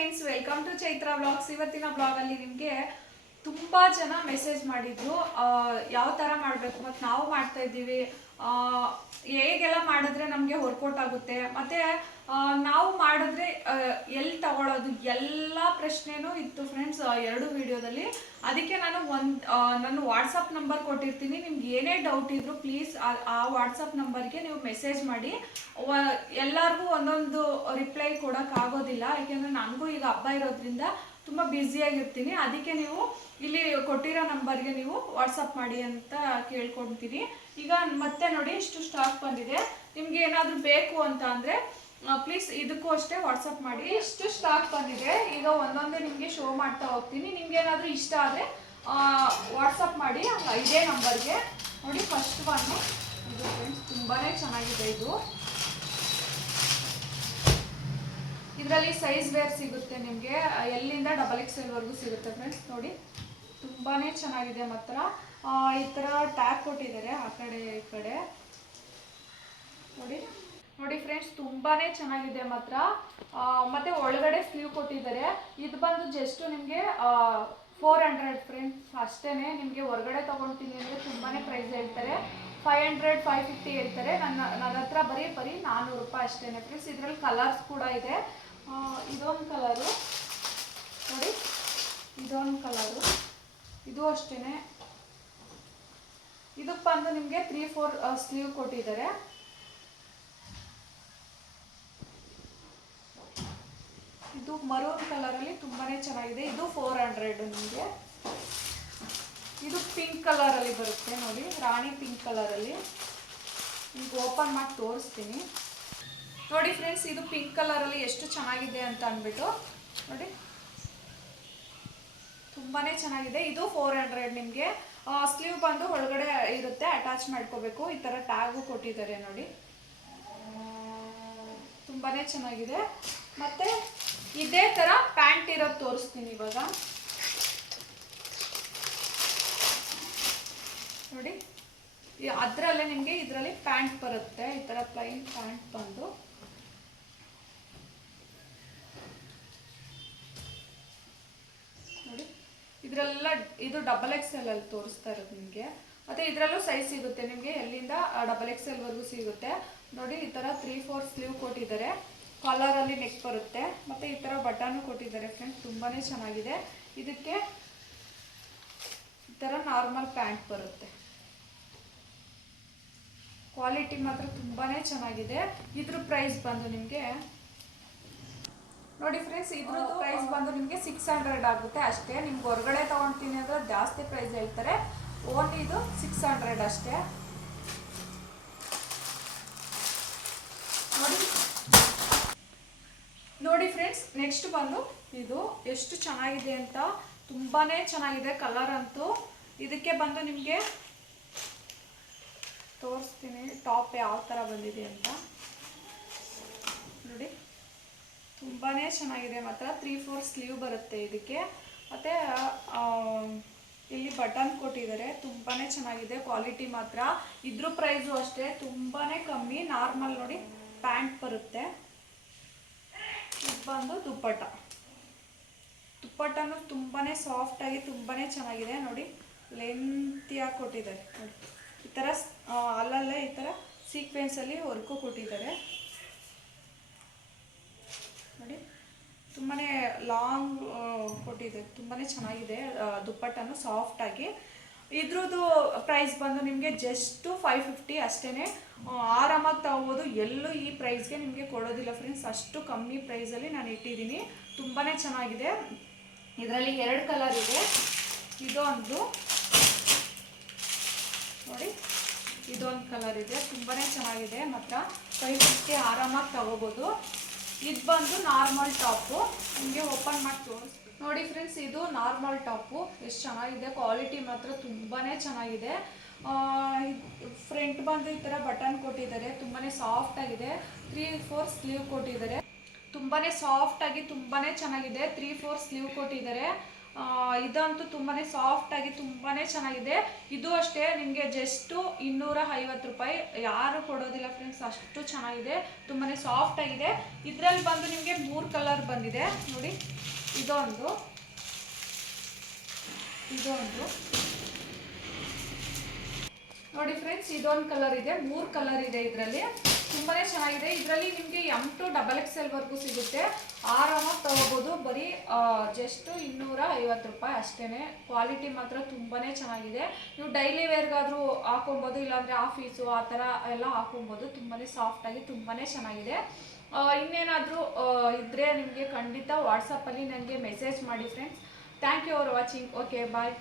Friends welcome to Chaitra blogs ಇವತ್ತಿನ blog ಅಲ್ಲಿ ನಿಮಗೆ ತುಂಬಾ ಜನ ಮೆಸೇಜ್ ಮಾಡಿದ್ರು. ಯಾವ ತರ ಮಾಡಬೇಕು ಮತ್ತು ನಾವು ಮಾಡ್ತಾ ಇದ್ದೀವಿ. ಮಾಡಿದ್ರೆ ನಮಗೆ ವರ್ಕೌಟ್ ಆಗುತ್ತೆ ಮತ್ತೆ ನಾವು ಮಾಡಿದ್ರೆ ಎಲ್ಲಿ ತಗೊಳ್ಳೋದು ಎಲ್ಲ ಪ್ರಶ್ನೆನೂ ಇತ್ತು ಫ್ರೆಂಡ್ಸ್ ಎರಡು ವಿಡಿಯೋದಲ್ಲಿ. ಅದಕ್ಕೆ ನಾನು ಒಂದು ನನ್ನ ವಾಟ್ಸಪ್ ನಂಬರ್ ಕೊಟ್ಟಿರ್ತೀನಿ. ನಿಮ್ಗೆ ಏನೇ ಡೌಟ್ ಇದ್ರು ಪ್ಲೀಸ್ ಆ ವಾಟ್ಸಪ್ ನಂಬರ್ಗೆ ನೀವು ಮೆಸೇಜ್ ಮಾಡಿ. ಎಲ್ಲರಿಗೂ ಒಂದೊಂದು ರಿಪ್ಲೈ ಕೊಡೋಕ್ಕಾಗೋದಿಲ್ಲ. ಯಾಕೆಂದರೆ ನನಗೂ ಈಗ ಹಬ್ಬ ಇರೋದ್ರಿಂದ ತುಂಬ ಬ್ಯುಸಿಯಾಗಿರ್ತೀನಿ ಅದಕ್ಕೆ ನೀವು ಇಲ್ಲಿ ಕೊಟ್ಟಿರೋ ನಂಬರ್ಗೆ ನೀವು ವಾಟ್ಸಪ್ ಮಾಡಿ ಅಂತ ಕೇಳ್ಕೊಳ್ತೀನಿ ಈಗ ಮತ್ತೆ ನೋಡಿ ಇಷ್ಟು ಸ್ಟಾಕ್ ಬಂದಿದೆ. ನಿಮ್ಗೆ ಏನಾದರೂ ಬೇಕು ಅಂತ ಅಂದರೆ ಪ್ಲೀಸ್ ಇದಕ್ಕೂ ಅಷ್ಟೇ ವಾಟ್ಸಪ್ ಮಾಡಿ. ಇಷ್ಟು ಸ್ಟಾಕ್ ಬಂದಿದೆ. ಈಗ ಒಂದೊಂದೇ ನಿಮಗೆ ಶೋ ಮಾಡ್ತಾ ಹೋಗ್ತೀನಿ. ನಿಮ್ಗೆ ಏನಾದರೂ ಇಷ್ಟ ಆದರೆ ವಾಟ್ಸಪ್ ಮಾಡಿ. ಇದೇ ನಂಬರ್ಗೆ ನೋಡಿ ಫಸ್ಟ್ ಬಂದು ಇದು ಫ್ರೆಂಡ್ಸ್ ತುಂಬಾ ಚೆನ್ನಾಗಿದೆ ಇದು. ಇದರಲ್ಲಿ ಸೈಜ್ ವೇರ್ ಸಿಗುತ್ತೆ ನಿಮಗೆ. ಎಲ್ಲಿಂದ ಡಬಲ್ ಎಕ್ಸ್ ಎಲ್ವರೆಗೂ ಸಿಗುತ್ತೆ ಫ್ರೆಂಡ್ಸ್ ನೋಡಿ. ತುಂಬಾ ಚೆನ್ನಾಗಿದೆ ಮಾತ್ರ. ಈ ಥರ ಟ್ಯಾಗ್ ಕೊಟ್ಟಿದ್ದಾರೆ ಆ ಕಡೆ, ಈ ಕಡೆ. ನೋಡಿ. ನೋಡಿ ಫ್ರೆಂಡ್ಸ್ ತುಂಬಾ ಚೆನ್ನಾಗಿದೆ ಮಾತ್ರ. ಮತ್ತು ಒಳಗಡೆ ಸ್ಲೀವ್ ಕೊಟ್ಟಿದ್ದಾರೆ. ಇದು ಬಂದು ಜಸ್ಟ್ ನಿಮಗೆ ಫೋರ್ ಹಂಡ್ರೆಡ್ ಫ್ರೆಂಡ್ಸ್ ಅಷ್ಟೇ ನಿಮಗೆ ಹೊರಗಡೆ ತೊಗೊಳ್ತೀನಿ ಅಂದರೆ ತುಂಬಾ ಪ್ರೈಸ್ ಹೇಳ್ತಾರೆ. ಫೈವ್ ಹಂಡ್ರೆಡ್ ಫೈವ್ ಫಿಫ್ಟಿ ಹೇಳ್ತಾರೆ. ನನ್ನ ನನ್ನ ಹತ್ರ ಬರೀ ಬರೀ ನಾನ್ನೂರು ರೂಪಾಯಿ ಅಷ್ಟೇ ಫ್ರೆಂಡ್ಸ್ ಇದರಲ್ಲಿ ಕಲರ್ಸ್ ಕೂಡ ಇದೆ. ಇದೊಂದು ಕಲರು ನೋಡಿ ಇದೊಂದು ಕಲರು ಇದು ಅಷ್ಟೇನೆ. ಇದಕ್ಕೆ ಬಂದು ನಿಮಗೆ ತ್ರೀ ಫೋರ್ ಸ್ಲೀವ್ ಕೊಟ್ಟಿದ್ದಾರೆ. ಇದು ಮರೂನ್ ಕಲರಲ್ಲಿ ತುಂಬಾನೇ ಚೆನ್ನಾಗಿದೆ. ಇದು ಫೋರ್ ಹಂಡ್ರೆಡ್ ನಿಮಗೆ. ಇದು ಪಿಂಕ್ ಕಲರಲ್ಲಿ ಬರುತ್ತೆ ನೋಡಿ. ರಾಣಿ ಪಿಂಕ್ ಕಲರಲ್ಲಿ ನಿಮ್ಗೆ ಓಪನ್ ಮಾಡಿ ತೋರಿಸ್ತೀನಿ. ನೋಡಿ ಫ್ರೆಂಡ್ಸ್ ಇದು ಪಿಂಕ್ ಕಲರಲ್ಲಿ ಎಷ್ಟು ಚೆನ್ನಾಗಿದೆ ಅಂತ ಅಂದ್ಬಿಟ್ಟು, ನೋಡಿ. ತುಂಬಾನೇ ಚೆನ್ನಾಗಿದೆ. ಇದು ಫೋರ್ ಹಂಡ್ರೆಡ್ ನಿಮಗೆ. ಸ್ಲೀವ್ ಬಂದು ಒಳಗಡೆ ಇರುತ್ತೆ ಅಟ್ಯಾಚ್ ಮಾಡ್ಕೋಬೇಕು. ಈ ಥರ ಟ್ಯಾಗು ಕೊಟ್ಟಿದ್ದಾರೆ ನೋಡಿ. ತುಂಬಾನೇ ಚೆನ್ನಾಗಿದೆ. ಮತ್ತೆ ಇದೇ ಥರ ಪ್ಯಾಂಟ್ ಇರೋದು ತೋರಿಸ್ತೀನಿ ಇವಾಗ. ನೋಡಿ. ಅದ್ರಲ್ಲೇ ನಿಮಗೆ ಇದರಲ್ಲಿ ಪ್ಯಾಂಟ್ ಬರುತ್ತೆ. ಈ ಥರ ಪ್ಲೈನ್ ಪ್ಯಾಂಟ್ ಬಂದು. ಇದರೆಲ್ಲ ಇದು ಡಬಲ್ ಎಕ್ಸ್ ಎಲ್ ಅಲ್ಲಿ ತೋರಿಸ್ತಾ ಇರೋದು ನಿಮಗೆ. ಮತ್ತೆ ಇದರಲ್ಲೂ ಸೈಜ್ ಸಿಗುತ್ತೆ. ನಿಮಗೆ ಎಲ್ಲಿಂದ ಡಬಲ್ ಎಕ್ಸ್ ಎಲ್ ವರೆಗೂ ಸಿಗುತ್ತೆ. ನೋಡಿ, ಈ ಥರ ತ್ರೀ ಫೋರ್ ಸ್ಲೀವ್ ಕೊಟ್ಟಿದ್ದಾರೆ. ಕಾಲರಲ್ಲಿ ನೆಕ್ ಬರುತ್ತೆ. ಮತ್ತೆ ಈ ಥರ ಬಟನು ಕೊಟ್ಟಿದ್ದಾರೆ ಫ್ರೆಂಡ್ ತುಂಬಾನೇ ಚೆನ್ನಾಗಿದೆ. ಇದಕ್ಕೆ ಈ ಥರ ನಾರ್ಮಲ್ ಪ್ಯಾಂಟ್ ಬರುತ್ತೆ. ಕ್ವಾಲಿಟಿ ಮಾತ್ರ ತುಂಬಾನೇ ಚೆನ್ನಾಗಿದೆ. ಇದ್ರ ಪ್ರೈಸ್ ಬಂದು ನಿಮಗೆ ನೋಡಿ ಫ್ರೆಂಡ್ಸ್ ಇದ್ರದ್ದು ಪ್ರೈಸ್ ಬಂದು ನಿಮಗೆ ಸಿಕ್ಸ್ ಹಂಡ್ರೆಡ್ ಆಗುತ್ತೆ ಅಷ್ಟೇ. ನಿಮ್ಗೆ ಹೊರಗಡೆ ತೊಗೊಳ್ತೀನಿ ಅಂದ್ರೆ ಜಾಸ್ತಿ ಪ್ರೈಸ್ ಹೇಳ್ತಾರೆ. ಓನ್ಲಿ ಇದು ಸಿಕ್ಸ್ ಹಂಡ್ರೆಡ್ ಅಷ್ಟೇ. ನೋಡಿ. ನೋಡಿ ಫ್ರೆಂಡ್ಸ್ ನೆಕ್ಸ್ಟ್ ಬಂದು ಇದು ಎಷ್ಟು ಚೆನ್ನಾಗಿದೆ ಅಂತ. ತುಂಬಾನೇ ಚೆನ್ನಾಗಿದೆ ಕಲರ್ ಅಂತೂ. ಇದಕ್ಕೆ ಬಂದು ನಿಮಗೆ ತೋರಿಸ್ತೀನಿ ಟಾಪ್ ಯಾವ ಥರ ಬಂದಿದೆ ಅಂತ. ನೋಡಿ. ತುಂಬಾನೇ ಚೆನ್ನಾಗಿದೆ. ಮಾತ್ರ ತ್ರೀ ಫೋರ್ ಸ್ಲೀವ್ ಬರುತ್ತೆ ಇದಕ್ಕೆ. ಮತ್ತು ಇಲ್ಲಿ ಬಟನ್ ಕೊಟ್ಟಿದ್ದಾರೆ. ತುಂಬಾ ಚೆನ್ನಾಗಿದೆ ಕ್ವಾಲಿಟಿ ಮಾತ್ರ. ಇದ್ರ ಪ್ರೈಸು ಅಷ್ಟೇ. ತುಂಬಾ ಕಮ್ಮಿ. ನಾರ್ಮಲ್ ನೋಡಿ ಪ್ಯಾಂಟ್ ಬರುತ್ತೆ. ಬಂದು ದುಪ್ಪಟ್ಟ. ದುಪ್ಪಟ್ಟನು ತುಂಬಾ ಸಾಫ್ಟಾಗಿ ತುಂಬಾ ಚೆನ್ನಾಗಿದೆ. ನೋಡಿ ಲೆಂತಿಯಾಗಿ ಕೊಟ್ಟಿದ್ದಾರೆ. ನೋಡಿ, ಈ ಥರ ಅಲ್ಲಲ್ಲೇ ಈ ಥರ ಸೀಕ್ವೆನ್ಸಲ್ಲಿ ವರ್ಕು ಕೊಟ್ಟಿದ್ದಾರೆ ನೋಡಿ ತುಂಬಾ ಲಾಂಗ್ ಕೊಟ್ಟಿದೆ. ತುಂಬಾ ಚೆನ್ನಾಗಿದೆ. ದುಪ್ಪಟ್ಟನ್ನು ಸಾಫ್ಟಾಗಿ ಇದ್ರದ್ದು ಪ್ರೈಸ್ ಬಂದು ನಿಮಗೆ ಜಸ್ಟು ಫೈವ್ ಫಿಫ್ಟಿ ಅಷ್ಟೇ ಆರಾಮಾಗಿ ತಗೋಬೋದು. ಎಲ್ಲೂ ಈ ಪ್ರೈಸ್ಗೆ ನಿಮಗೆ ಕೊಡೋದಿಲ್ಲ ಫ್ರೆಂಡ್ಸ್ ಅಷ್ಟು ಕಮ್ಮಿ ಪ್ರೈಸಲ್ಲಿ ನಾನು ಇಟ್ಟಿದ್ದೀನಿ. ತುಂಬಾ ಚೆನ್ನಾಗಿದೆ. ಇದರಲ್ಲಿ ಎರಡು ಕಲರ್ ಇದೆ. ಇದೊಂದು ನೋಡಿ, ಇದೊಂದು ಕಲರ್ ಇದೆ. ತುಂಬಾ ಚೆನ್ನಾಗಿದೆ. ಮತ್ತು ಫೈವ್ ಫಿಫ್ಟಿ ಆರಾಮಾಗಿ ತಗೋಬೋದು. ಇದು ಬಂದು ನಾರ್ಮಲ್ ಟಾಪು. ನಿಮಗೆ ಓಪನ್ ಮಾಡಿ ತೋರಿಸ್ತೀನಿ ನೋಡಿ ಫ್ರೆಂಡ್ಸ್, ಇದು ನಾರ್ಮಲ್ ಟಾಪು. ಎಷ್ಟು ಚೆನ್ನಾಗಿದೆ, ಕ್ವಾಲಿಟಿ ಮಾತ್ರ ತುಂಬಾ ಚೆನ್ನಾಗಿದೆ. ಫ್ರಂಟ್ ಬಂದು ಈ ಥರ ಬಟನ್ ಕೊಟ್ಟಿದ್ದಾರೆ. ತುಂಬಾ ಸಾಫ್ಟ್ ಆಗಿದೆ. ತ್ರೀ ಫೋರ್ ಸ್ಲೀವ್ ಕೊಟ್ಟಿದ್ದಾರೆ. ತುಂಬಾ ಸಾಫ್ಟ್ ಆಗಿ ತುಂಬಾ ಚೆನ್ನಾಗಿದೆ. ತ್ರೀ ಫೋರ್ ಸ್ಲೀವ್ ಕೊಟ್ಟಿದ್ದಾರೆ. ಇದಂತೂ ತುಂಬಾ ಸಾಫ್ಟಾಗಿ ತುಂಬಾ ಚೆನ್ನಾಗಿದೆ. ಇದು ಅಷ್ಟೇ, ನಿಮಗೆ ಜಸ್ಟು ಇನ್ನೂರ ಐವತ್ತು ರೂಪಾಯಿ ಯಾರು ಕೊಡೋದಿಲ್ಲ ಫ್ರೆಂಡ್ಸ್ ಅಷ್ಟು ಚೆನ್ನಾಗಿದೆ ತುಂಬಾ ಸಾಫ್ಟ್ ಆಗಿದೆ. ಇದರಲ್ಲಿ ಬಂದು ನಿಮಗೆ ಮೂರು ಕಲರ್ ಬಂದಿದೆ. ನೋಡಿ, ಇದೊಂದು ಇದೊಂದು. ನೋಡಿ ಫ್ರೆಂಡ್ಸ್ ಇದೊಂದು ಕಲರ್ ಇದೆ, ಮೂರು ಕಲರ್ ಇದೆ ಇದರಲ್ಲಿ. ತುಂಬಾ ಚೆನ್ನಾಗಿದೆ. ಇದರಲ್ಲಿ ನಿಮಗೆ M to double X L ವರ್ಗೂ ಸಿಗುತ್ತೆ. ಜಸ್ಟ್ ಇನ್ನೂರ ಐವತ್ತು ರೂಪಾಯಿ ಅಷ್ಟೇ ಕ್ವಾಲಿಟಿ ಮಾತ್ರ ತುಂಬಾ ಚೆನ್ನಾಗಿದೆ. ನೀವು ಡೈಲಿ ವೇರ್ಗಾದರೂ ಹಾಕೊಬೋದು, ಇಲ್ಲಾಂದರೆ ಆಫೀಸು ಆ ಥರ ಎಲ್ಲ ಹಾಕೊಬೋದು. ತುಂಬಾ ಸಾಫ್ಟಾಗಿ ತುಂಬಾ ಚೆನ್ನಾಗಿದೆ. ಇನ್ನೇನಾದರೂ ಇದ್ದರೆ ನಿಮಗೆ ಖಂಡಿತ ವಾಟ್ಸಪ್ಪಲ್ಲಿ ನನಗೆ ಮೆಸೇಜ್ ಮಾಡಿ friends thank you for watching okay bye